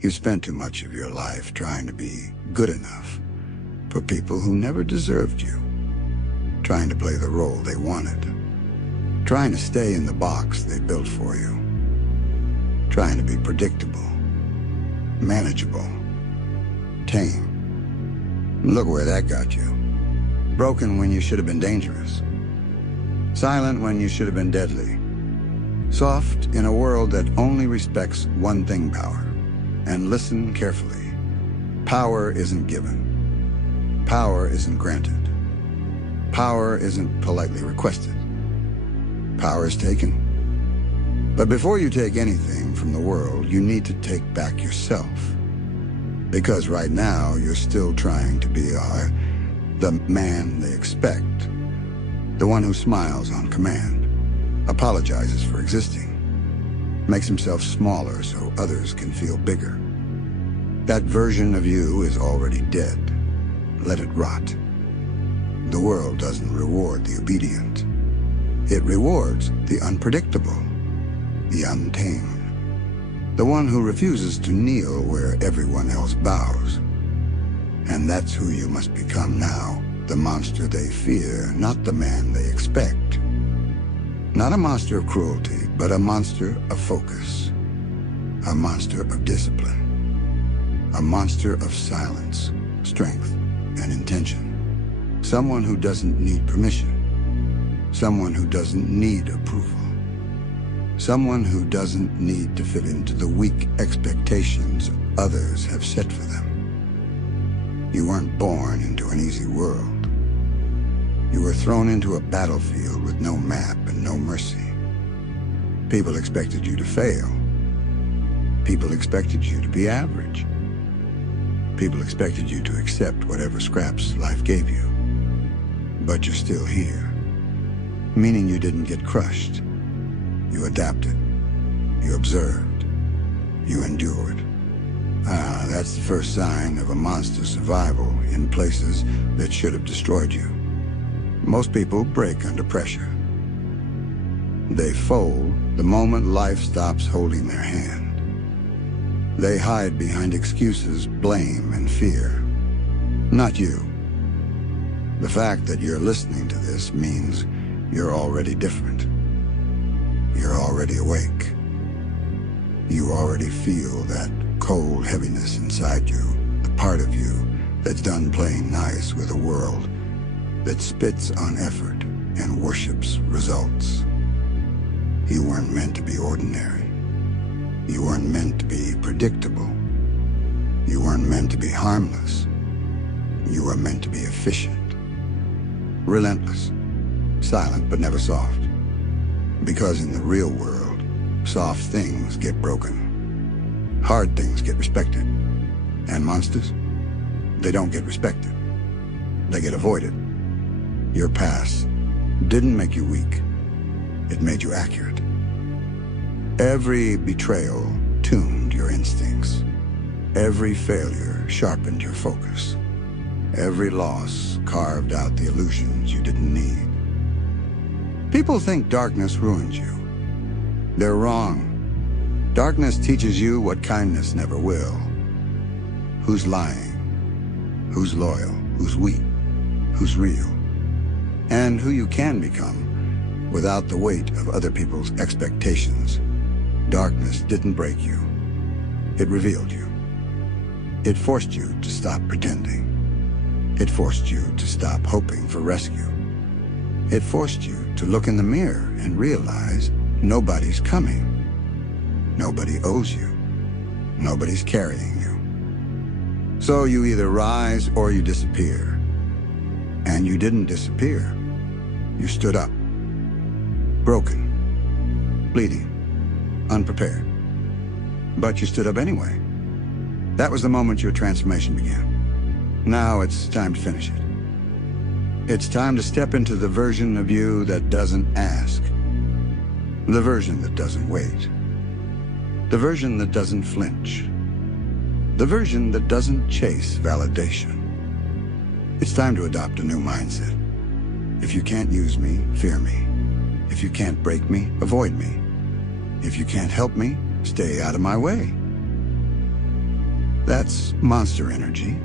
You spent too much of your life trying to be good enough for people who never deserved you, trying to play the role they wanted, trying to stay in the box they built for you, trying to be predictable, manageable, tame. Look where that got you. Broken when you should have been dangerous. Silent when you should have been deadly. Soft in a world that only respects one thing, power. And listen carefully. Power isn't given. Power isn't granted. Power isn't politely requested. Power is taken. But before you take anything from the world, you need to take back yourself. Because right now, you're still trying to be the man they expect. The one who smiles on command, apologizes for existing, makes himself smaller so others can feel bigger. That version of you is already dead. Let it rot. The world doesn't reward the obedient. It rewards the unpredictable, the untamed. The one who refuses to kneel where everyone else bows. And that's who you must become now, the monster they fear, not the man they expect. Not a monster of cruelty, but a monster of focus. A monster of discipline. A monster of silence, strength, and intention. Someone who doesn't need permission. Someone who doesn't need approval. Someone who doesn't need to fit into the weak expectations others have set for them. You weren't born into an easy world. You were thrown into a battlefield with no map and no mercy. People expected you to fail. People expected you to be average. People expected you to accept whatever scraps life gave you. But you're still here, meaning you didn't get crushed. You adapted. You observed. You endured. That's the first sign of a monster's survival in places that should have destroyed you. Most people break under pressure. They fold the moment life stops holding their hand. They hide behind excuses, blame, and fear. Not you. The fact that you're listening to this means you're already different. You're already awake. You already feel that cold heaviness inside you, the part of you that's done playing nice with a world that spits on effort and worships results. You weren't meant to be ordinary. You weren't meant to be predictable. You weren't meant to be harmless. You were meant to be efficient. Relentless. Silent but never soft. Because in the real world, soft things get broken. Hard things get respected. And monsters, they don't get respected. They get avoided. Your past didn't make you weak. It made you accurate. Every betrayal tuned your instincts. Every failure sharpened your focus. Every loss carved out the illusions you didn't need. People think darkness ruins you. They're wrong. Darkness teaches you what kindness never will. Who's lying? Who's loyal? Who's weak? Who's real? And who you can become without the weight of other people's expectations. Darkness didn't break you. It revealed you. It forced you to stop pretending. It forced you to stop hoping for rescue. It forced you to look in the mirror and realize nobody's coming. Nobody owes you. Nobody's carrying you. So you either rise or you disappear. And you didn't disappear. You stood up. Broken. Bleeding. Unprepared. But you stood up anyway. That was the moment your transformation began. Now it's time to finish it. It's time to step into the version of you that doesn't ask. The version that doesn't wait. The version that doesn't flinch. The version that doesn't chase validation. It's time to adopt a new mindset. If you can't use me, fear me. If you can't break me, avoid me. If you can't help me, stay out of my way. That's monster energy,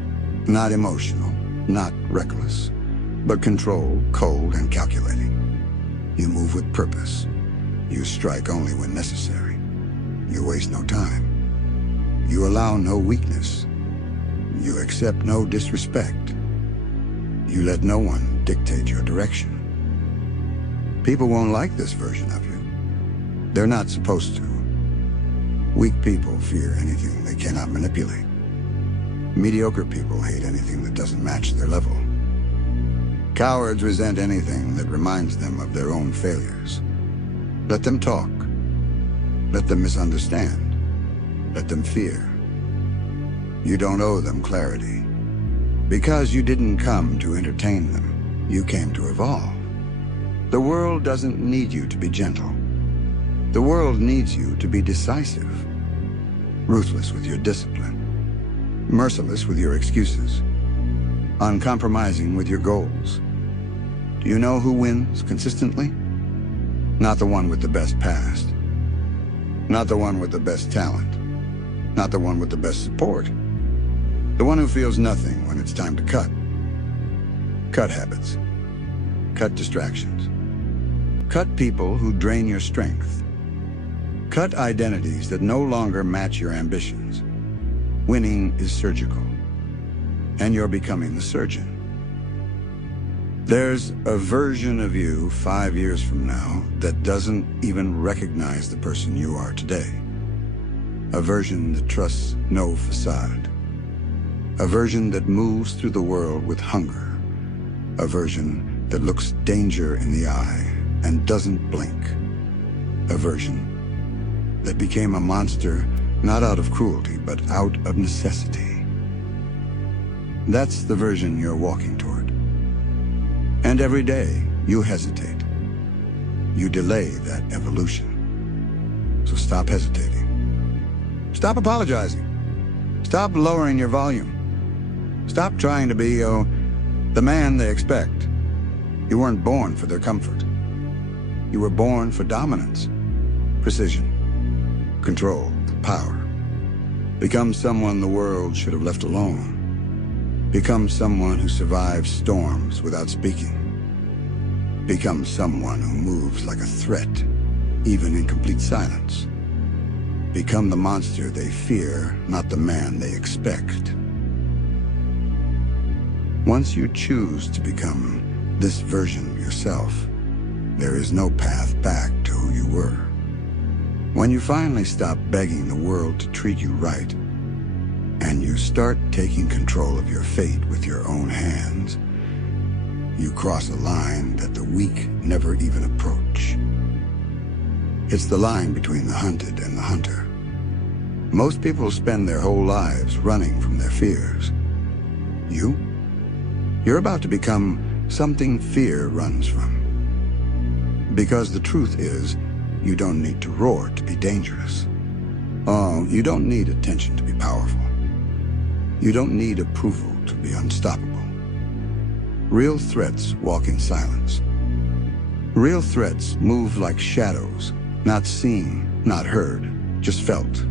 not emotional, not reckless, but controlled, cold, and calculating. You move with purpose. You strike only when necessary. You waste no time. You allow no weakness. You accept no disrespect. You let no one dictate your direction. People won't like this version of you. They're not supposed to. Weak people fear anything they cannot manipulate. Mediocre people hate anything that doesn't match their level. Cowards resent anything that reminds them of their own failures. Let them talk. Let them misunderstand. Let them fear. You don't owe them clarity. Because you didn't come to entertain them, you came to evolve. The world doesn't need you to be gentle. The world needs you to be decisive. Ruthless with your discipline. Merciless with your excuses. Uncompromising with your goals. Do you know who wins consistently? Not the one with the best past. Not the one with the best talent. Not the one with the best support. The one who feels nothing when it's time to cut. Cut habits. Cut distractions. Cut people who drain your strength. Cut identities that no longer match your ambitions. Winning is surgical, and you're becoming the surgeon. There's a version of you 5 years from now that doesn't even recognize the person you are today. A version that trusts no facade. A version that moves through the world with hunger. A version that looks danger in the eye and doesn't blink. A version that became a monster not out of cruelty, but out of necessity. That's the version you're walking toward. And every day, you hesitate. You delay that evolution. So stop hesitating. Stop apologizing. Stop lowering your volume. Stop trying to be, the man they expect. You weren't born for their comfort. You were born for dominance, precision, control, power. Become someone the world should have left alone. Become someone who survives storms without speaking. Become someone who moves like a threat, even in complete silence. Become the monster they fear, not the man they expect. Once you choose to become this version of yourself, there is no path back to who you were. When you finally stop begging the world to treat you right, and you start taking control of your fate with your own hands, you cross a line that the weak never even approach. It's the line between the hunted and the hunter. Most people spend their whole lives running from their fears. You're about to become something fear runs from. Because the truth is, you don't need to roar to be dangerous. Oh, you don't need attention to be powerful. You don't need approval to be unstoppable. Real threats walk in silence. Real threats move like shadows, not seen, not heard, just felt.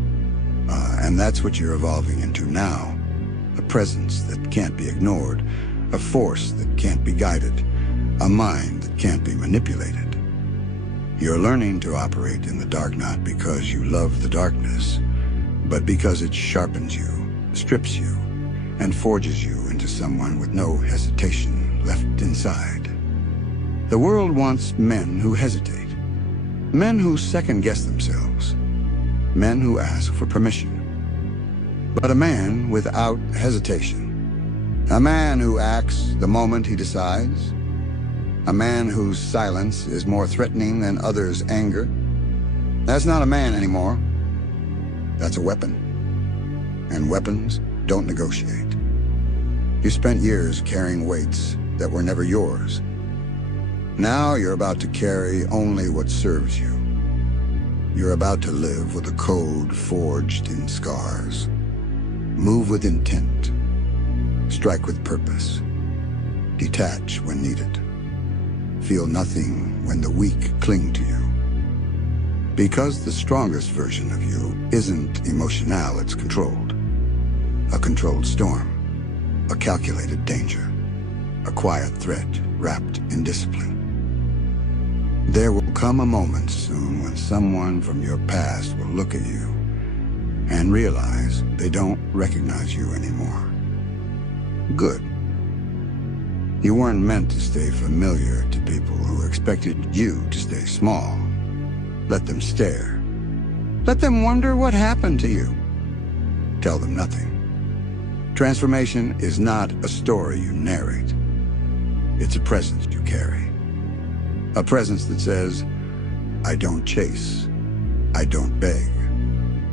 And that's what you're evolving into now. A presence that can't be ignored, a force that can't be guided, a mind that can't be manipulated. You're learning to operate in the dark not because you love the darkness, but because it sharpens you, strips you, and forges you into someone with no hesitation left inside. The world wants men who hesitate, men who second-guess themselves, men who ask for permission. But a man without hesitation, a man who acts the moment he decides, a man whose silence is more threatening than others' anger, that's not a man anymore. That's a weapon. And weapons don't negotiate. You spent years carrying weights that were never yours. Now you're about to carry only what serves you. You're about to live with a code forged in scars. Move with intent. Strike with purpose. Detach when needed. Feel nothing when the weak cling to you. Because the strongest version of you isn't emotional, it's controlled. A controlled storm, a calculated danger, a quiet threat wrapped in discipline. There will come a moment soon when someone from your past will look at you and realize they don't recognize you anymore. Good. You weren't meant to stay familiar to people who expected you to stay small. Let them stare. Let them wonder what happened to you. Tell them nothing. Transformation is not a story you narrate. It's a presence you carry. A presence that says, I don't chase. I don't beg.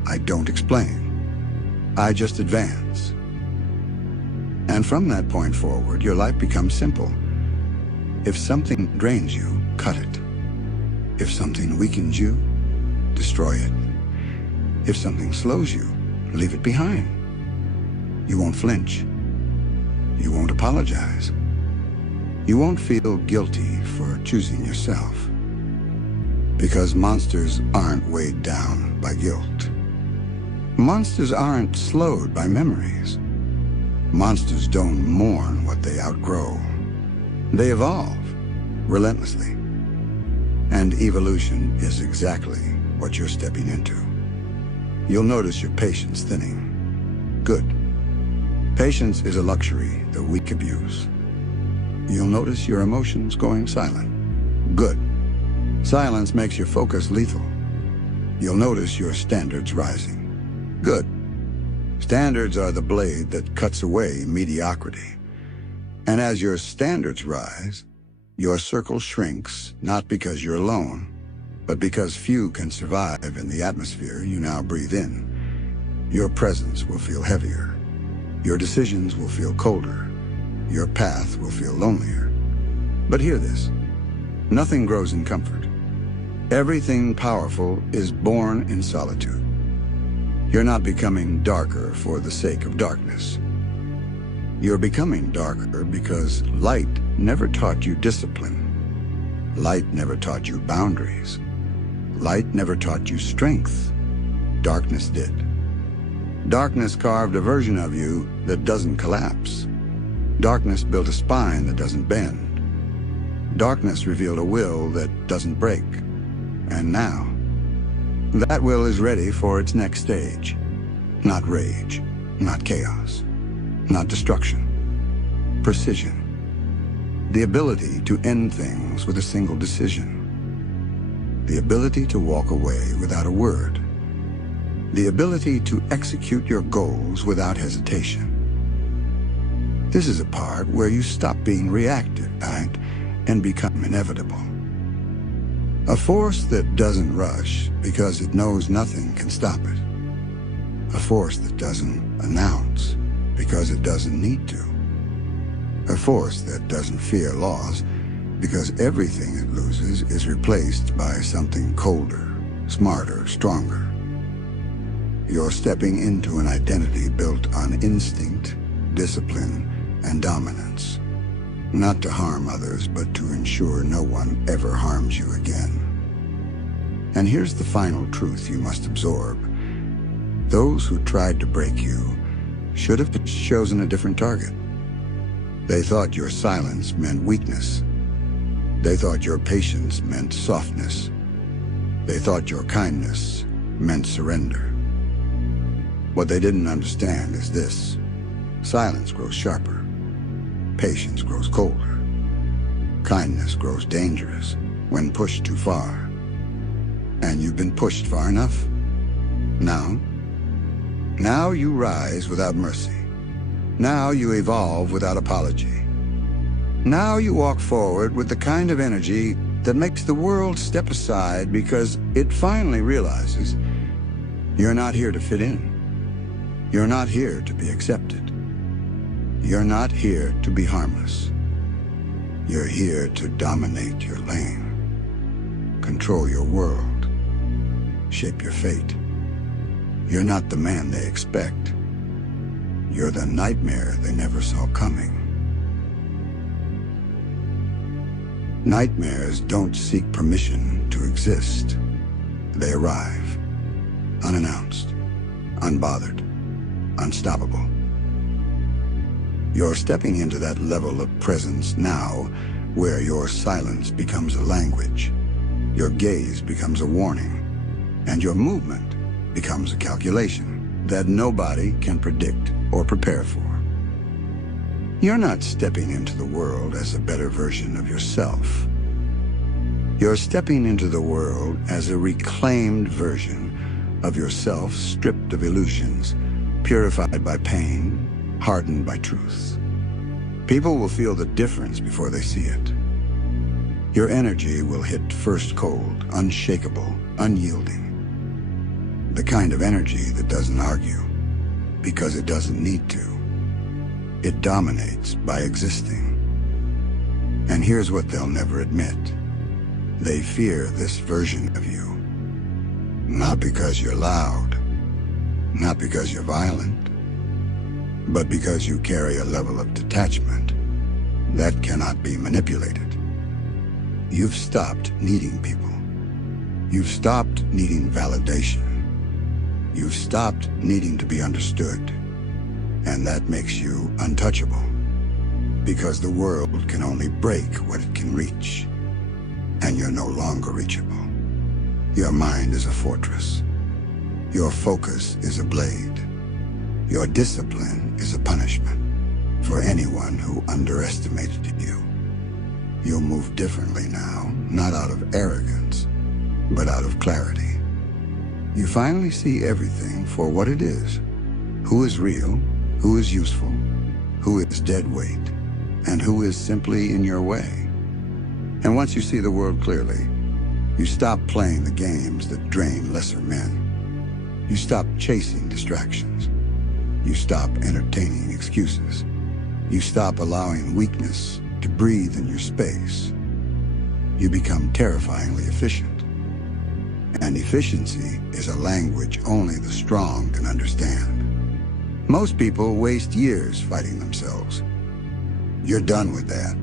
I don't explain. I just advance. And from that point forward, your life becomes simple. If something drains you, cut it. If something weakens you, destroy it. If something slows you, leave it behind. You won't flinch. You won't apologize. You won't feel guilty for choosing yourself. Because monsters aren't weighed down by guilt. Monsters aren't slowed by memories. Monsters don't mourn what they outgrow. They evolve relentlessly. And evolution is exactly what you're stepping into. You'll notice your patience thinning. Good. Patience is a luxury the weak abuse. You'll notice your emotions going silent. Good. Silence makes your focus lethal. You'll notice your standards rising. Good. Standards are the blade that cuts away mediocrity. And as your standards rise, your circle shrinks, not because you're alone, but because few can survive in the atmosphere you now breathe in. Your presence will feel heavier. Your decisions will feel colder. Your path will feel lonelier. But hear this. Nothing grows in comfort. Everything powerful is born in solitude. You're not becoming darker for the sake of darkness. You're becoming darker because light never taught you discipline. Light never taught you boundaries. Light never taught you strength. Darkness did. Darkness carved a version of you that doesn't collapse. Darkness built a spine that doesn't bend. Darkness revealed a will that doesn't break. And now, that will is ready for its next stage. Not rage, not chaos, not destruction. Precision. The ability to end things with a single decision. The ability to walk away without a word. The ability to execute your goals without hesitation. This is a part where you stop being reactive, and become inevitable. A force that doesn't rush because it knows nothing can stop it. A force that doesn't announce because it doesn't need to. A force that doesn't fear loss because everything it loses is replaced by something colder, smarter, stronger. You're stepping into an identity built on instinct, discipline, and dominance. Not to harm others, but to ensure no one ever harms you again. And here's the final truth you must absorb. Those who tried to break you should have chosen a different target. They thought your silence meant weakness. They thought your patience meant softness. They thought your kindness meant surrender. What they didn't understand is this. Silence grows sharper. Patience grows colder. Kindness grows dangerous when pushed too far. And you've been pushed far enough. Now you rise without mercy. Now you evolve without apology. Now you walk forward with the kind of energy that makes the world step aside because it finally realizes you're not here to fit in. You're not here to be accepted. You're not here to be harmless. You're here to dominate your lane, control your world, shape your fate. You're not the man they expect. You're the nightmare they never saw coming. Nightmares don't seek permission to exist. They arrive, unannounced, unbothered, unstoppable. You're stepping into that level of presence now where your silence becomes a language, your gaze becomes a warning, and your movement becomes a calculation that nobody can predict or prepare for. You're not stepping into the world as a better version of yourself. You're stepping into the world as a reclaimed version of yourself, stripped of illusions, purified by pain, hardened by truth. People will feel the difference before they see it. Your energy will hit first cold, unshakable, unyielding. The kind of energy that doesn't argue, because it doesn't need to. It dominates by existing. And here's what they'll never admit. They fear this version of you. Not because you're loud, not because you're violent, but because you carry a level of detachment that cannot be manipulated. You've stopped needing people. You've stopped needing validation. You've stopped needing to be understood. And that makes you untouchable, because the world can only break what it can reach. And you're no longer reachable. Your mind is a fortress. Your focus is a blade. Your discipline is a punishment for anyone who underestimated you. You'll move differently now, not out of arrogance, but out of clarity. You finally see everything for what it is. Who is real, who is useful, who is dead weight, and who is simply in your way. And once you see the world clearly, you stop playing the games that drain lesser men. You stop chasing distractions. You stop entertaining excuses. You stop allowing weakness to breathe in your space. You become terrifyingly efficient. And efficiency is a language only the strong can understand. Most people waste years fighting themselves. You're done with that.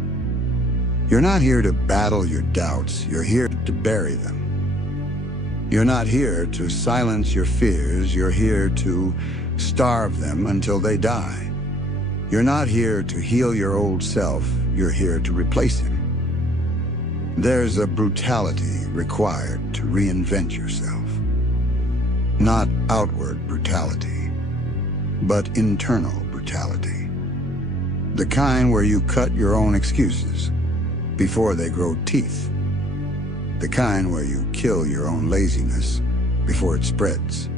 You're not here to battle your doubts. You're here to bury them. You're not here to silence your fears. You're here to starve them until they die. You're not here to heal your old self. You're here to replace him. There's a brutality required to reinvent yourself. Not outward brutality, but internal brutality. The kind where you cut your own excuses before they grow teeth. The kind where you kill your own laziness before it spreads.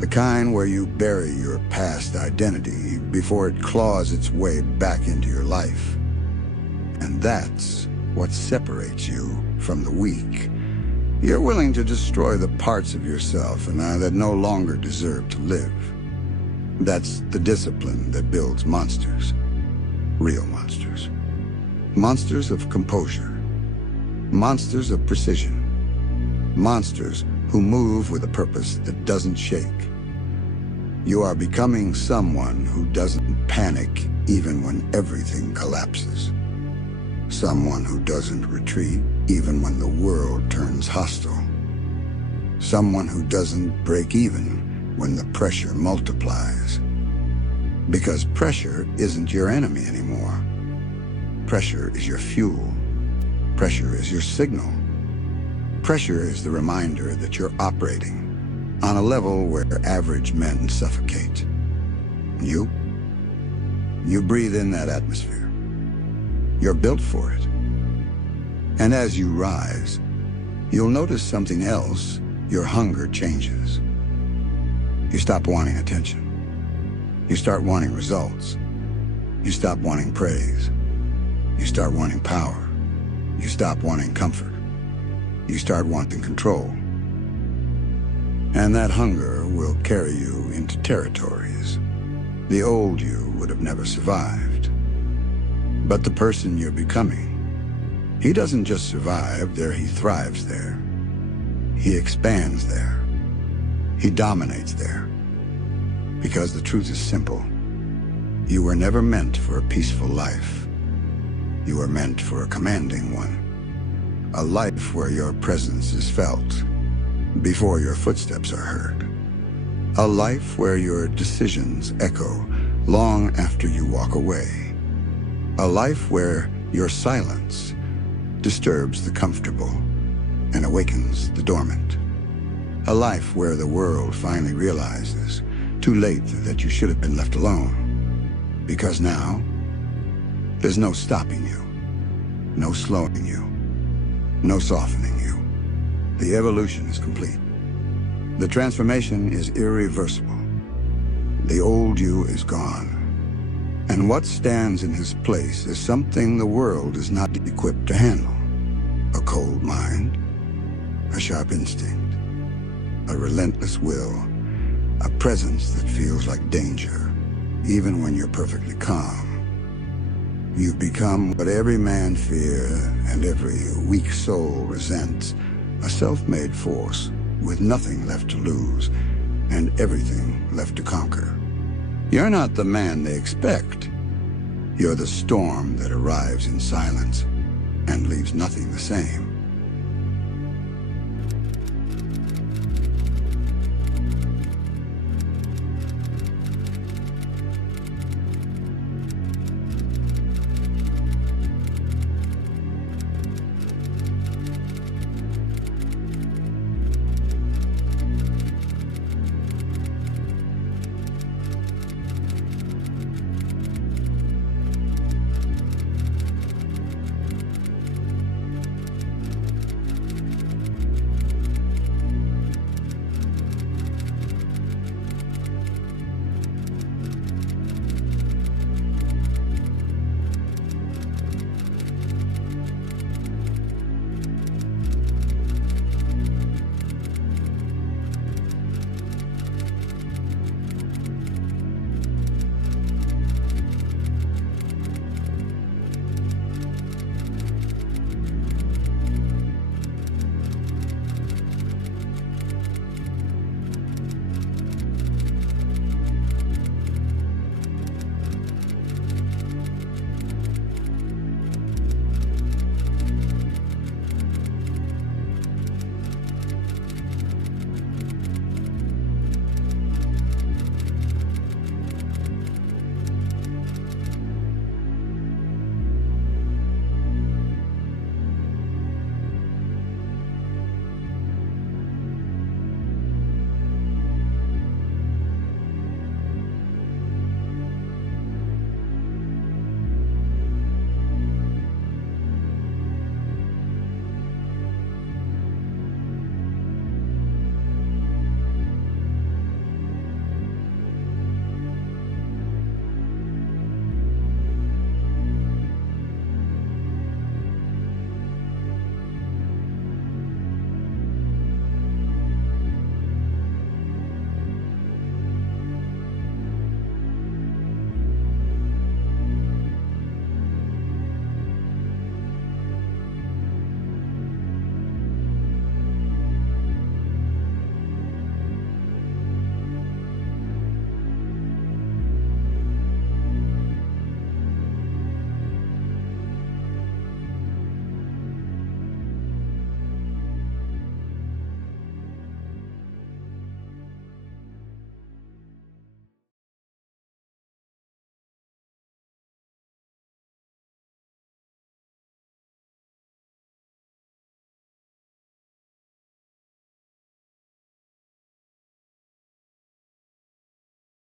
The kind where you bury your past identity before it claws its way back into your life. And that's what separates you from the weak. You're willing to destroy the parts of yourself that no longer deserve to live. That's the discipline that builds monsters. Real monsters. Monsters of composure. Monsters of precision. Monsters who move with a purpose that doesn't shake. You are becoming someone who doesn't panic even when everything collapses. Someone who doesn't retreat even when the world turns hostile. Someone who doesn't break even when the pressure multiplies. Because pressure isn't your enemy anymore. Pressure is your fuel. Pressure is your signal. Pressure is the reminder that you're operating on a level where average men suffocate. You breathe in that atmosphere. You're built for it. And as you rise, you'll notice something else. Your hunger changes. You stop wanting attention. You start wanting results. You stop wanting praise. You start wanting power. You stop wanting comfort. You start wanting control. And that hunger will carry you into territories the old you would have never survived. But the person you're becoming, he doesn't just survive there, he thrives there. He expands there. He dominates there. Because the truth is simple. You were never meant for a peaceful life. You were meant for a commanding one. A life where your presence is felt before your footsteps are heard. A life where your decisions echo long after you walk away. A life where your silence disturbs the comfortable and awakens the dormant. A life where the world finally realizes, too late, that you should have been left alone. Because now, there's no stopping you, no slowing you, no softening you. The evolution is complete. The transformation is irreversible. The old you is gone. And what stands in his place is something the world is not equipped to handle. A cold mind, a sharp instinct, a relentless will, a presence that feels like danger, even when you're perfectly calm. You've become what every man fears and every weak soul resents, a self-made force with nothing left to lose and everything left to conquer. You're not the man they expect. You're the storm that arrives in silence and leaves nothing the same.